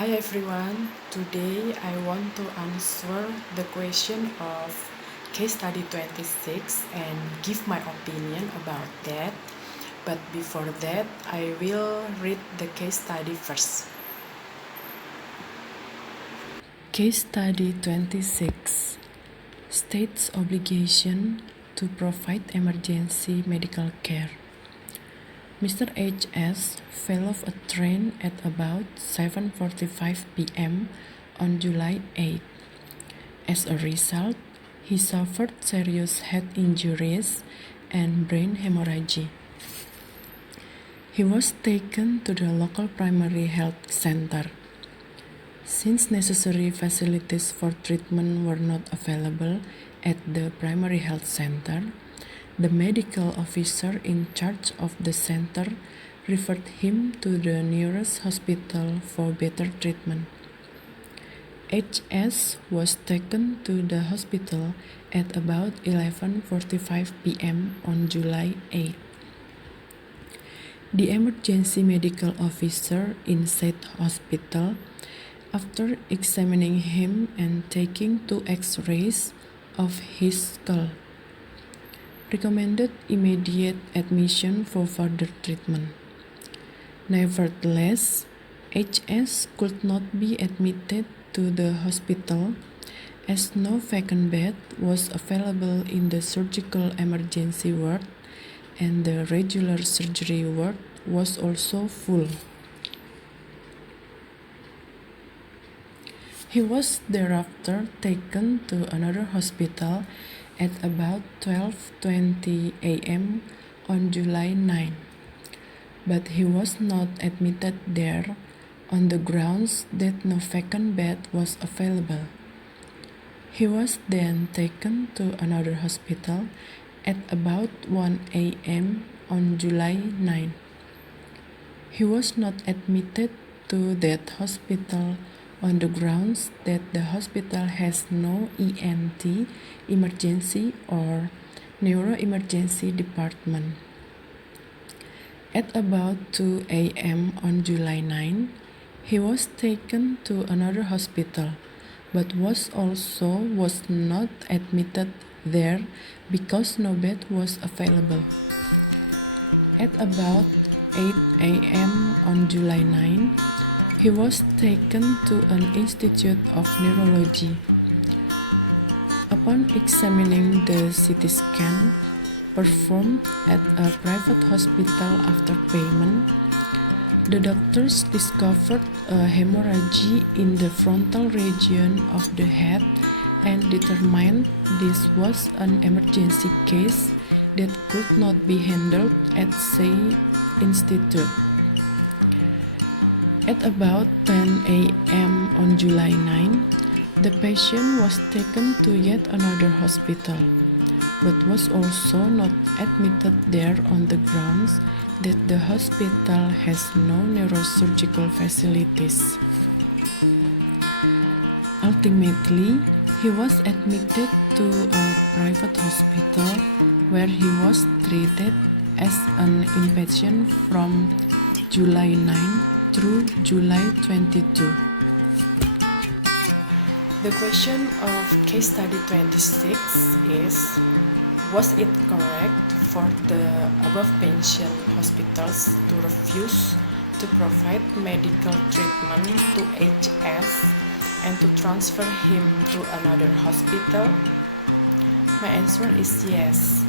Hi everyone, today I want to answer the question of case study 26 and give my opinion about that. But before that, I will read the case study first. Case study 26 states obligation to provide emergency medical care. Mr. H.S. fell off a train at about 7:45 p.m. on July 8. As a result, he suffered serious head injuries and brain hemorrhage. He was taken to the local primary health center. Since necessary facilities for treatment were not available at the primary health center, the medical officer in charge of the center referred him to the nearest hospital for better treatment. H.S. was taken to the hospital at about 11:45 p.m. on July 8. The emergency medical officer in said hospital, after examining him and taking 2 X-rays of his skull, recommended immediate admission for further treatment. Nevertheless, H.S. could not be admitted to the hospital as no vacant bed was available in the surgical emergency ward and the regular surgery ward was also full. He was thereafter taken to another hospital at about 12:20 a.m. on July 9, but he was not admitted there on the grounds that no vacant bed was available. He was then taken to another hospital at about 1 a.m. on July 9. He was not admitted to that hospital on the grounds that the hospital has no ENT emergency or neuroemergency department. At about 2 a.m. on July 9, he was taken to another hospital, but was not admitted there because no bed was available. At about 8 a.m. on July 9, he was taken to an institute of neurology. Upon examining the CT scan performed at a private hospital after payment, the doctors discovered a hemorrhage in the frontal region of the head and determined this was an emergency case that could not be handled at said institute. At about 10 a.m. on July 9, the patient was taken to yet another hospital, but was also not admitted there on the grounds that the hospital has no neurosurgical facilities. Ultimately, he was admitted to a private hospital where he was treated as an inpatient from July 9 through July 22. The question of case study 26 is, was it correct for the above-mentioned hospitals to refuse to provide medical treatment to H.S. and to transfer him to another hospital? My answer is yes.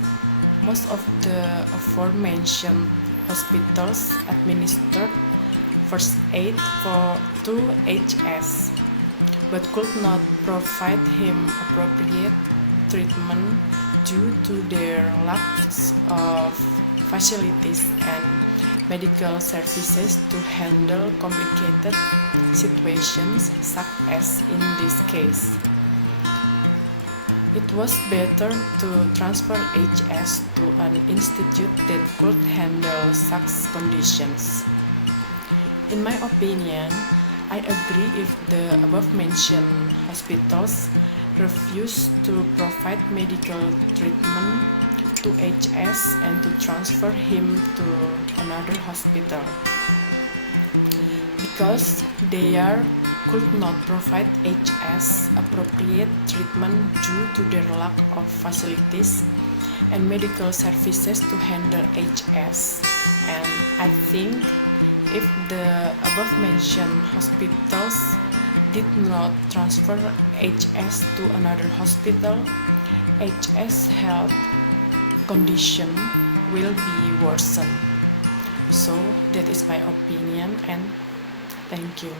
Most of the aforementioned hospitals administered first aid to H.S. but could not provide him appropriate treatment due to their lack of facilities and medical services to handle complicated situations such as in this case. It was better to transfer H.S. to an institute that could handle such conditions. In my opinion, I agree if the above-mentioned hospitals refuse to provide medical treatment to H.S. and to transfer him to another hospital. because they could not provide HS appropriate treatment due to their lack of facilities and medical services to handle HS. And I think if the above mentioned hospitals did not transfer HS to another hospital, HS health condition will be worsened. So that is my opinion, and thank you.